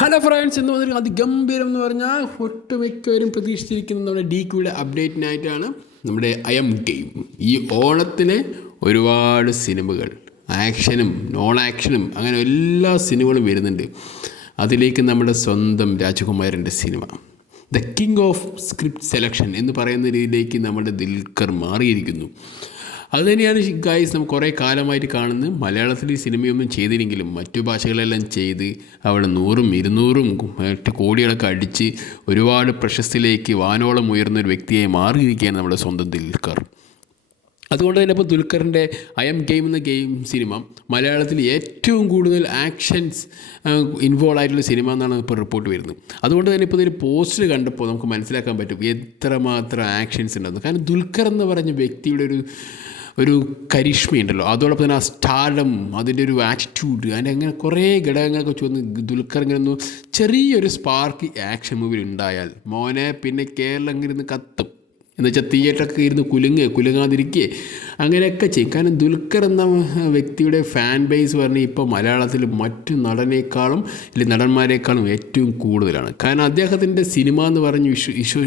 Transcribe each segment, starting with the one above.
Hello friends എന്ന് പറഞ്ഞാൽ അതിഗംഭീരം എന്ന് പറഞ്ഞാൽ ഒട്ടുമിക്കവരും പ്രതീക്ഷിച്ചിരിക്കുന്ന നമ്മുടെ ഡി ക്യൂടെ അപ്ഡേറ്റിനായിട്ടാണ് നമ്മുടെ അയം ഗെയിം ഈ ഓണത്തിന് ഒരുപാട് സിനിമകൾ ആക്ഷനും നോൺ ആക്ഷനും അങ്ങനെ എല്ലാ സിനിമകളും വരുന്നുണ്ട്. അതിലേക്ക് നമ്മുടെ സ്വന്തം രാജകുമാരന്റെ cinema the king of script selection എന്ന് പറയുന്ന രീതിയിലേക്ക് നമ്മുടെ ദിൽക്കർ മാറിയിരിക്കുന്നു. അത് തന്നെയാണ് ഗായ്സ് നമുക്ക് കുറേ കാലമായിട്ട് കാണുന്നത് മലയാളത്തിൽ സിനിമയൊന്നും ചെയ്തില്ലെങ്കിലും മറ്റു ഭാഷകളെല്ലാം ചെയ്ത് അവിടെ നൂറും ഇരുന്നൂറും മറ്റ് കോടികളൊക്കെ അടിച്ച് ഒരുപാട് പ്രശസ്തിയിലേക്ക് വാനോളം ഉയർന്ന ഒരു വ്യക്തിയായി മാറിയിരിക്കുകയാണ് നമ്മുടെ സ്വന്തം ദുൽഖർ. അതുകൊണ്ട് തന്നെ ഇപ്പോൾ ദുൽഖറിന്റെ ഐ എം ഗെയിം എന്ന ഗെയിം സിനിമ മലയാളത്തിൽ ഏറ്റവും കൂടുതൽ ആക്ഷൻസ് ഇൻവോൾവ് ആയിട്ടുള്ള സിനിമ എന്നാണ് ഇപ്പോൾ റിപ്പോർട്ട് വരുന്നത്. അതുകൊണ്ട് തന്നെ ഇപ്പോൾ ഇതൊരു പോസ്റ്റർ കണ്ടപ്പോൾ നമുക്ക് മനസ്സിലാക്കാൻ പറ്റും എത്രമാത്രം ആക്ഷൻസ് ഉണ്ടെന്ന് കാരണം ദുൽഖർ എന്ന് പറഞ്ഞ വ്യക്തിയുടെ ഒരു ഒരു കരിഷ്മയുണ്ടല്ലോ അതോടൊപ്പം തന്നെ ആ സ്റ്റാർഡം അതിന്റെ ഒരു ആറ്റിറ്റ്യൂഡ് അതിന്റെ അങ്ങനെ കുറേ ഘടകങ്ങളൊക്കെ വന്ന് ദുൽഖർ ഇങ്ങനെ ഒന്ന് ചെറിയൊരു സ്പാർക്ക് ആക്ഷൻ മൂവിൽ ഉണ്ടായാൽ മോനെ പിന്നെ കേരളം ഇങ്ങനെ കത്തും. എന്ന് വെച്ചാൽ തിയേറ്ററൊക്കെ ഇരുന്ന് കുലുങ്ങുക കുലുങ്ങാതിരിക്കുക. അങ്ങനെയൊക്കെ ചെയ്യും. കാരണം ദുൽഖർ എന്ന വ്യക്തിയുടെ ഫാൻ ബേസ് പറഞ്ഞാൽ ഇപ്പോൾ മലയാളത്തിൽ മറ്റു നടനേക്കാളും അല്ലെങ്കിൽ നടന്മാരെക്കാളും ഏറ്റവും കൂടുതലാണ്. കാരണം അദ്ദേഹത്തിന്റെ സിനിമ എന്ന് പറഞ്ഞ് വിശ്വ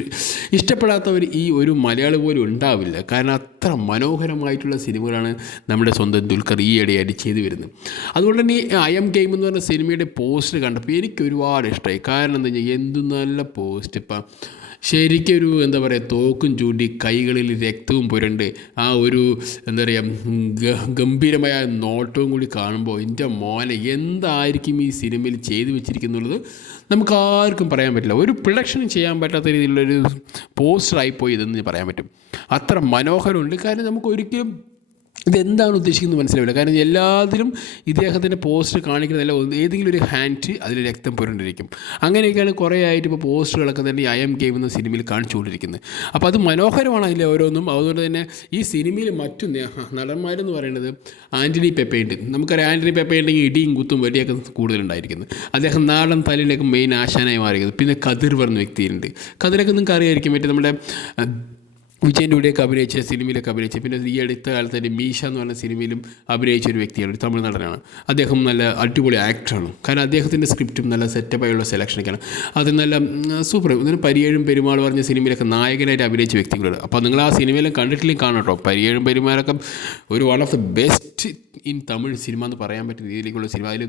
ഇഷ്ടപ്പെടാത്തവർ ഈ ഒരു മലയാളി പോലും ഉണ്ടാവില്ല. കാരണം അത്ര മനോഹരമായിട്ടുള്ള സിനിമകളാണ് നമ്മുടെ സ്വന്തം ദുൽഖർ ഈ ഇടയായിട്ട് ചെയ്തു വരുന്നത്. അതുകൊണ്ട് തന്നെ ഈ ഐ എം ഗെയിം എന്ന് പറഞ്ഞ സിനിമയുടെ പോസ്റ്റർ കണ്ടപ്പോൾ എനിക്ക് ഒരുപാട് ഇഷ്ടമായി കാരണം എന്താ കഴിഞ്ഞാൽ എന്തു നല്ല പോസ്റ്റ് ഇപ്പം. ശരിക്കും ഒരു എന്താ പറയുക തോക്കും ചൂണ്ടി കൈകളിൽ രക്തവും പുരണ്ട് ആ ഒരു എന്താ പറയുക ഗംഭീരമായ നോട്ടവും കൂടി കാണുമ്പോൾ എന്റെ മോനെ എന്തായിരിക്കും ഈ സിനിമയിൽ ചെയ്തു വെച്ചിരിക്കുന്നുള്ളത്? നമുക്ക് ആർക്കും പറയാൻ പറ്റില്ല. ഒരു പ്രൊഡക്ഷനും ചെയ്യാൻ പറ്റാത്ത രീതിയിലുള്ളൊരു പോസ്റ്ററായിപ്പോയി ഇതെന്ന് പറയാൻ പറ്റും. അത്ര മനോഹരമുണ്ട്. കാരണം നമുക്ക് ഒരിക്കലും ഇതെന്താണ് ഉദ്ദേശിക്കുന്നത് മനസ്സിലാവില്ല. കാരണം എല്ലാത്തിലും ഇദ്ദേഹത്തിന്റെ പോസ്റ്റർ കാണിക്കുന്നതല്ല ഏതെങ്കിലും ഒരു ഹാൻഡ് അതിൽ രക്തം പുരണ്ടിരിക്കും. അങ്ങനെയൊക്കെയാണ് കുറേ ആയിട്ട് ഇപ്പോൾ പോസ്റ്ററുകളൊക്കെ തന്നെ ഐ എം ഗെയിം എന്ന സിനിമയിൽ കാണിച്ചുകൊണ്ടിരിക്കുന്നത്. അപ്പോൾ അത് മനോഹരമാണ് അതിലെ ഓരോന്നും. അതുകൊണ്ട് തന്നെ ഈ സിനിമയിൽ മറ്റു നടന്മാരെന്ന് പറയുന്നത് ആന്റണി പെപ്പയുണ്ട് നമുക്കറിയാം ആന്റണി പെപ്പയുണ്ടെങ്കിൽ ഇടിയും കുത്തും വെടിയൊക്കെ കൂടുതലുണ്ടായിരിക്കുന്നത് അദ്ദേഹം നാടൻ തലയിലേക്ക് മെയിൻ ആശാനായി മാറിയത് പിന്നെ കതിർ പറഞ്ഞ വ്യക്തിയുണ്ട്. കതിരൊക്കെ നിങ്ങൾക്ക് അറിയായിരിക്കും മറ്റേ നമ്മുടെ വിജയന്റെ കൂടെയൊക്കെ അഭിനയിച്ച സിനിമയിലൊക്കെ അഭിനയിച്ച പിന്നെ ഈ അടുത്ത കാലത്ത് തന്നെ മീശ എന്ന് പറഞ്ഞ സിനിമയിലും അഭിനയിച്ച ഒരു വ്യക്തിയാണ് ഒരു തമിഴ് നടനാണ്. അദ്ദേഹം നല്ല അടിപൊളി ആക്ടറാണ് കാരണം അദ്ദേഹത്തിന്റെ സ്ക്രിപ്റ്റും നല്ല സെറ്റപ്പായുള്ള സെലക്ഷനൊക്കെയാണ് അത് നല്ല സൂപ്പർ ഇതിന് പരിയേഴും പെരുമാൾ പറഞ്ഞ സിനിമയിലൊക്കെ നായകനായിട്ട് അഭിനയിച്ച വ്യക്തികളാണ്. അപ്പോൾ നിങ്ങൾ ആ സിനിമയിലും കണ്ടിട്ടില്ലെങ്കിൽ കാണാം കേട്ടോ. പരിയേഴും പെരുമാളൊക്കെ ഒരു one of the best in Tamil cinema എന്ന് പറയാൻ പറ്റുന്ന രീതിയിലേക്കുള്ള സിനിമ അതിൽ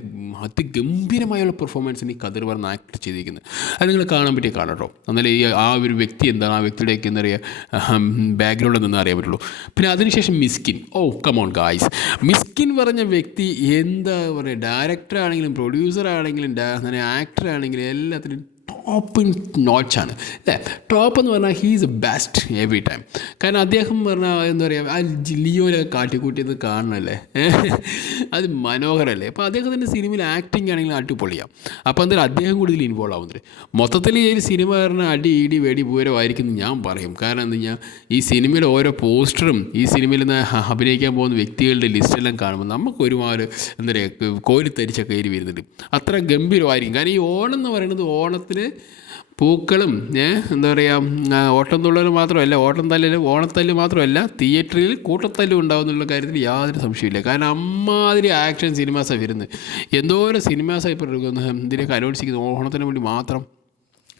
അതിഗംഭീരമായുള്ള പെർഫോമൻസിന് ഈ കതിർ പറഞ്ഞ ആക്ട് ചെയ്തിരിക്കുന്നത്. അത് നിങ്ങൾ കാണാൻ പറ്റിയ കാണാം കേട്ടോ. എന്നാലും ഈ ആ ഒരു വ്യക്തി എന്താണ് ആ വ്യക്തിയുടെയൊക്കെ എന്താ പറയുക ബാക്ക്ഗ്രൗണ്ട് എന്തെന്ന് അറിയാൻ പറ്റുള്ളൂ. പിന്നെ അതിനുശേഷം Mysskin. Oh come on guys Mysskin പറഞ്ഞ വ്യക്തി എന്താ പറയുക ഡയറക്ടർ ആണെങ്കിലും പ്രൊഡ്യൂസർ ആണെങ്കിലും ആക്ടർ ആണെങ്കിലും എല്ലാത്തിനും ടോപ്പ് ഇൻ നോച്ചാണ് അല്ലേ ടോപ്പ് എന്ന് പറഞ്ഞാൽ ഹീസ് ബെസ്റ്റ് എവറി ടൈം കാരണം അദ്ദേഹം പറഞ്ഞാൽ എന്താ പറയുക ആ ലിയോയിലൊക്കെ കാട്ടിക്കൂട്ടിയത് കാണണമല്ലേ അത് മനോഹരമല്ലേ അപ്പോൾ അദ്ദേഹത്തിന്റെ സിനിമയിൽ ആക്ടിങ് ആണെങ്കിലും അടിപൊളിയാണ് അപ്പോൾ എന്തായാലും അദ്ദേഹം കൂടുതൽ ഇൻവോൾവ് ആവുന്നുണ്ട്. മൊത്തത്തിൽ ഈ ഒരു സിനിമ പറഞ്ഞാൽ അടി ഇടി വെടി പൂരമായിരിക്കും എന്ന് ഞാൻ പറയും. കാരണം എന്താ കഴിഞ്ഞാൽ ഈ സിനിമയിൽ ഓരോ പോസ്റ്ററും ഈ സിനിമയിൽ നിന്ന് അഭിനയിക്കാൻ പോകുന്ന വ്യക്തികളുടെ ലിസ്റ്റെല്ലാം കാണുമ്പോൾ നമുക്ക് ഒരുപാട് എന്താ പറയുക കോരിത്തരിച്ച കയറി വരുന്നുണ്ട്. അത്ര ഗംഭീരമായിരിക്കും. കാരണം ഈ ഓണം എന്ന് പറയുന്നത് ഓണത്തിന് പൂക്കളും എന്താ പറയുക ഓട്ടം തുള്ളൽ മാത്രമല്ല ഓട്ടം തല്ലിൽ ഓണത്തല്ല് മാത്രമല്ല തിയേറ്ററിൽ കൂട്ടത്തല്ലും ഉണ്ടാവുന്നുള്ള കാര്യത്തിൽ യാതൊരു സംശയമില്ല കാരണം അമ്മാതിരി ആക്ഷൻ സിനിമാസാണ് വരുന്നത്. എന്തോരം സിനിമാസാണ് ഇപ്പോൾ ഇതിലേക്ക് അലോചിക്കുന്നത് ഓണത്തിന് വേണ്ടി മാത്രം.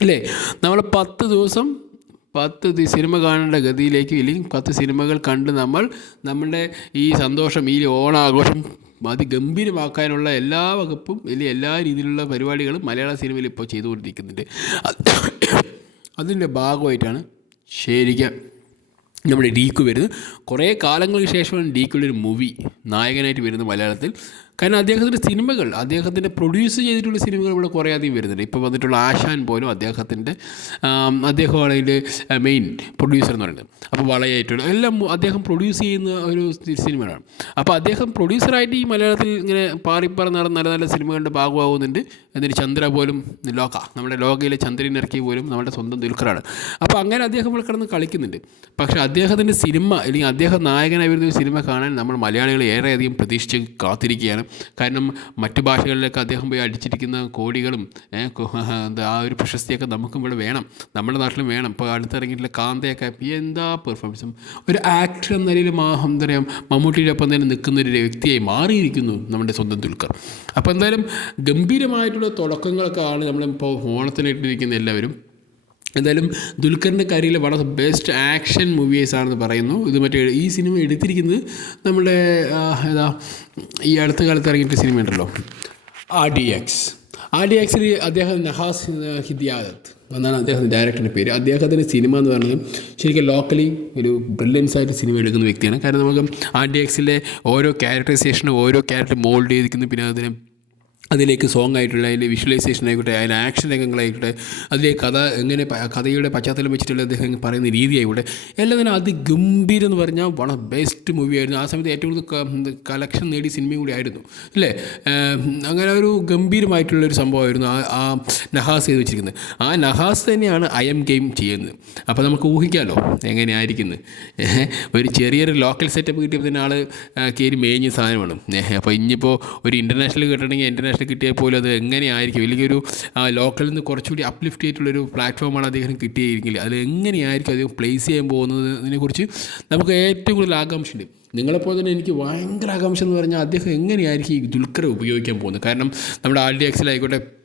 അല്ലേ? നമ്മൾ പത്ത് ദിവസം പത്ത് സിനിമ കാണേണ്ട ഗതിയിലേക്ക് ഇല്ലെങ്കിൽ പത്ത് സിനിമകൾ കണ്ട് നമ്മൾ നമ്മളുടെ ഈ സന്തോഷം ഈ ഓണാഘോഷം അതിഗംഭീരമാക്കാനുള്ള എല്ലാ വകുപ്പും അല്ലെങ്കിൽ എല്ലാ രീതിയിലുള്ള പരിപാടികളും മലയാള സിനിമയിൽ ഇപ്പോൾ ചെയ്തുകൊണ്ടിരിക്കുന്നുണ്ട്. അത് അതിന്റെ ഭാഗമായിട്ടാണ് ശരിക്കും നമ്മുടെ ഡീക്കു വരുന്നത്. കുറേ കാലങ്ങൾക്ക് ശേഷമാണ് ഡീക്കുള്ളൊരു മൂവി നായകനായിട്ട് വരുന്നത് മലയാളത്തിൽ. കാരണം അദ്ദേഹത്തിന്റെ സിനിമകൾ അദ്ദേഹത്തിന്റെ പ്രൊഡ്യൂസ് ചെയ്തിട്ടുള്ള സിനിമകൾ ഇവിടെ കുറേ അധികം വരുന്നുണ്ട്. ഇപ്പോൾ വന്നിട്ടുള്ള ആശാൻ പോലും അദ്ദേഹത്തിന്റെ അദ്ദേഹമാണ് അതിന്റെ മെയിൻ പ്രൊഡ്യൂസർ എന്ന് പറയുന്നത്. അപ്പോൾ വളയായിട്ടുള്ള എല്ലാം അദ്ദേഹം പ്രൊഡ്യൂസ് ചെയ്യുന്ന ഒരു സിനിമകളാണ്. അപ്പോൾ അദ്ദേഹം പ്രൊഡ്യൂസറായിട്ട് ഈ മലയാളത്തിൽ ഇങ്ങനെ പാറിപ്പറ നടന്ന നല്ല നല്ല സിനിമകളുടെ ഭാഗമാകുന്നുണ്ട് എന്നിട്ട് ചന്ദ്ര പോലും ലോക നമ്മുടെ ലോകയിലെ ചന്ദ്രൻ ഇറക്കി പോലും നമ്മുടെ സ്വന്തം ദുൽഖറാണ്. അപ്പോൾ അങ്ങനെ അദ്ദേഹം ഇവിടെ കിടന്ന് കളിക്കുന്നുണ്ട്. പക്ഷേ അദ്ദേഹത്തിന്റെ സിനിമ അല്ലെങ്കിൽ അദ്ദേഹം നായകനായി വരുന്ന ഒരു സിനിമ കാണാൻ നമ്മൾ മലയാളികൾ ഏറെയധികം പ്രതീക്ഷിച്ച് കാത്തിരിക്കുകയാണ്. കാരണം മറ്റു ഭാഷകളിലൊക്കെ അദ്ദേഹം പോയി അടിച്ചിരിക്കുന്ന കോടികളും ആ ഒരു പ്രശസ്തിയൊക്കെ നമുക്കും ഇവിടെ വേണം. നമ്മുടെ നാട്ടിലും വേണം. ഇപ്പോൾ അടുത്തിറങ്ങിയിട്ടുള്ള കാന്തയൊക്കെ എന്താ പെർഫോമൻസും ഒരു ആക്ടർ എന്ന നിലയിൽ മാഹം പറയുക മമ്മൂട്ടിയുടെ ഒപ്പം തന്നെ നിൽക്കുന്ന ഒരു വ്യക്തിയായി മാറിയിരിക്കുന്നു നമ്മുടെ സ്വന്തം ദുൽഖർ. അപ്പോൾ എന്തായാലും ഗംഭീരമായിട്ടുള്ള തുടക്കങ്ങളൊക്കെ ആണ് നമ്മളിപ്പോൾ ഓണത്തിനായിട്ടിരിക്കുന്ന എല്ലാവരും. എന്തായാലും ദുൽഖറിന്റെ കാര്യത്തിൽ വളരെ ബെസ്റ്റ് ആക്ഷൻ മൂവീസ് ആണെന്ന് പറയുന്നു. ഇത് മറ്റേ ഈ സിനിമ എടുത്തിരിക്കുന്നത് നമ്മുടെ ആ, ഏതാ ഈ അടുത്ത കാലത്ത് ഇറങ്ങിയിട്ട് സിനിമ ഉണ്ടല്ലോ. R D X R D എക്സിൽ അദ്ദേഹം നഹാസ് ഹിദിയാദത്ത് എന്നാണ് അദ്ദേഹത്തിന്റെ ഡയറക്ടറിന്റെ പേര്. അദ്ദേഹത്തിന്റെ സിനിമ എന്ന് പറയുന്നത് ശരിക്കും ലോക്കലി ഒരു ബ്രില്യൻസ് ആയിട്ട് സിനിമ എടുക്കുന്ന വ്യക്തിയാണ്. കാരണം നമുക്ക് ആർ ഡി എക്സിലെ ഓരോ ക്യാരക്ടറൈസേഷനും ഓരോ ക്യാരക്ടർ മോൾഡ് ചെയ്തിരിക്കുന്നു. പിന്നെ അതിനെ അതിലേക്ക് സോങ് ആയിട്ടുള്ള അതിന്റെ വിഷ്വലൈസേഷൻ ആയിക്കോട്ടെ അതിന്റെ ആക്ഷൻ രംഗങ്ങളായിക്കോട്ടെ അതിലെ കഥ എങ്ങനെ കഥയുടെ പശ്ചാത്തലം വെച്ചിട്ടുള്ള അദ്ദേഹം പറയുന്ന രീതി ആയിക്കോട്ടെ എല്ലാം തന്നെ അതിഗംഭീരം എന്ന് പറഞ്ഞാൽ വളരെ ബെസ്റ്റ് മൂവി ആയിരുന്നു ആ സമയത്ത് ഏറ്റവും കൂടുതൽ കളക്ഷൻ നേടി സിനിമയും കൂടി ആയിരുന്നു. അല്ലേ? അങ്ങനെ ഒരു ഗംഭീരമായിട്ടുള്ളൊരു സംഭവമായിരുന്നു ആ ആ നഹാസ് ചെയ്ത് വെച്ചിരിക്കുന്നത്. ആ നഹാസ് തന്നെയാണ് ഐ എം ഗെയിം ചെയ്യുന്നത്. അപ്പോൾ നമുക്ക് ഊഹിക്കാമല്ലോ എങ്ങനെയായിരിക്കുന്നത് ഏഹ്, ഒരു ചെറിയൊരു ലോക്കൽ സെറ്റപ്പ് കിട്ടിയപ്പോൾ തന്നെ ആൾ കയറി മേഞ്ഞ സാധനമാണ്. അപ്പോൾ ഇനിയിപ്പോൾ ഒരു ഇന്റർനാഷണൽ കിട്ടണമെങ്കിൽ ഇന്റർനാഷണൽ കിട്ടിയാൽ പോലും അത് എങ്ങനെയായിരിക്കും? അല്ലെങ്കിൽ ഒരു ലോക്കലിൽ നിന്ന് കുറച്ചുകൂടി അപ്ലിഫ്റ്റ് ചെയ്തിട്ടുള്ളൊരു പ്ലാറ്റ്ഫോമാണ് അദ്ദേഹം കിട്ടിയിരിക്കില്ല അത് എങ്ങനെയായിരിക്കും അദ്ദേഹം പ്ലേസ് ചെയ്യാൻ പോകുന്നത് എന്നതിനെക്കുറിച്ച് നമുക്ക് ഏറ്റവും കൂടുതൽ ആകാംക്ഷയുണ്ട്. നിങ്ങളെപ്പോലെ തന്നെ എനിക്ക് ഭയങ്കര ആകാംക്ഷ എന്ന് പറഞ്ഞാൽ അദ്ദേഹം എങ്ങനെയായിരിക്കും ഈ ദുൽഖറെ ഉപയോഗിക്കാൻ പോകുന്നത്? കാരണം നമ്മുടെ ആൾ ഡി എക്സിലായിക്കോട്ടെ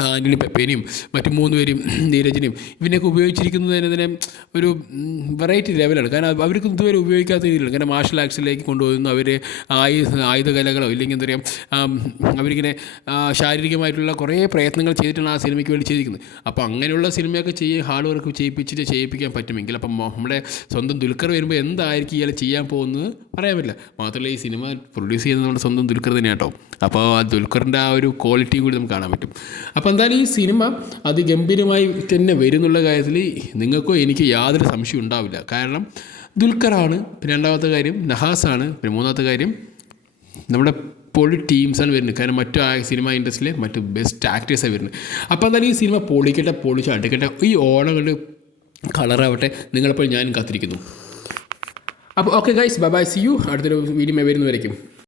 ആന്റണി പെപ്പേനെയും മറ്റു മൂന്ന് പേരും നീരജിനെയും ഇവനെയൊക്കെ ഉപയോഗിച്ചിരിക്കുന്നത് തന്നെ തന്നെ ഒരു വെറൈറ്റി ലെവലാണ് കാരണം അവ- അവർക്ക് ഇതുവരെ ഉപയോഗിക്കാത്ത രീതിയിലാണ് കാരണം മാർഷൽ ആർട്സിലേക്ക് കൊണ്ടുപോകുന്നു. അവർ ആയുധ ആയുധകലകളോ ഇല്ലെങ്കിൽ എന്താ പറയുക അവരിങ്ങനെ ശാരീരികമായിട്ടുള്ള കുറേ പ്രയത്നങ്ങൾ ചെയ്തിട്ടാണ് ആ സിനിമയ്ക്ക് വേണ്ടി ചെയ്തിരിക്കുന്നത്. അപ്പോൾ അങ്ങനെയുള്ള സിനിമയൊക്കെ ചെയ്യും ഹാർഡ് വർക്ക് ചെയ്യിപ്പിച്ചിട്ട് ചെയ്യിപ്പിക്കാൻ പറ്റുമെങ്കിൽ അപ്പം നമ്മുടെ സ്വന്തം ദുൽഖർ വരുമ്പോൾ എന്തായിരിക്കും ഇയാൾ ചെയ്യാൻ പോകുന്നത് പറയാൻ പറ്റില്ല. മാത്രമല്ല ഈ സിനിമ പ്രൊഡ്യൂസ് ചെയ്യുന്നത് നമ്മുടെ സ്വന്തം ദുൽഖർ തന്നെയാട്ടോ. അപ്പോൾ ആ ദുൽഖറിന്റെ ആ ഒരു ക്വാളിറ്റിയും കൂടി നമുക്ക് കാണാൻ പറ്റും. അപ്പോൾ എന്തായാലും ഈ സിനിമ അതിഗംഭീരമായി തന്നെ വരുന്നുള്ള കാര്യത്തിൽ നിങ്ങൾക്കോ എനിക്ക് യാതൊരു സംശയം ഉണ്ടാവില്ല. കാരണം ദുൽഖറാണ് പിന്നെ രണ്ടാമത്തെ കാര്യം നഹാസാണ് പിന്നെ മൂന്നാമത്തെ കാര്യം നമ്മുടെ പൊളി ടീംസാണ് വരുന്നത്. കാരണം മറ്റു ആ സിനിമ ഇൻഡസ്ട്രിയിലെ മറ്റു ബെസ്റ്റ് ആക്ടേഴ്സാണ് വരുന്നത്. അപ്പോൾ എന്തായാലും ഈ സിനിമ പൊളിക്കട്ടെ പൊളിച്ച് അടുക്കട്ടെ. ഈ ഓണം കണ്ട് കളറാവട്ടെ. നിങ്ങളെപ്പോൾ ഞാനും കാത്തിരിക്കുന്നു. അപ്പോൾ okay guys bye bye see you അടുത്തൊരു വീഡിയോ വരുന്നവരേക്കും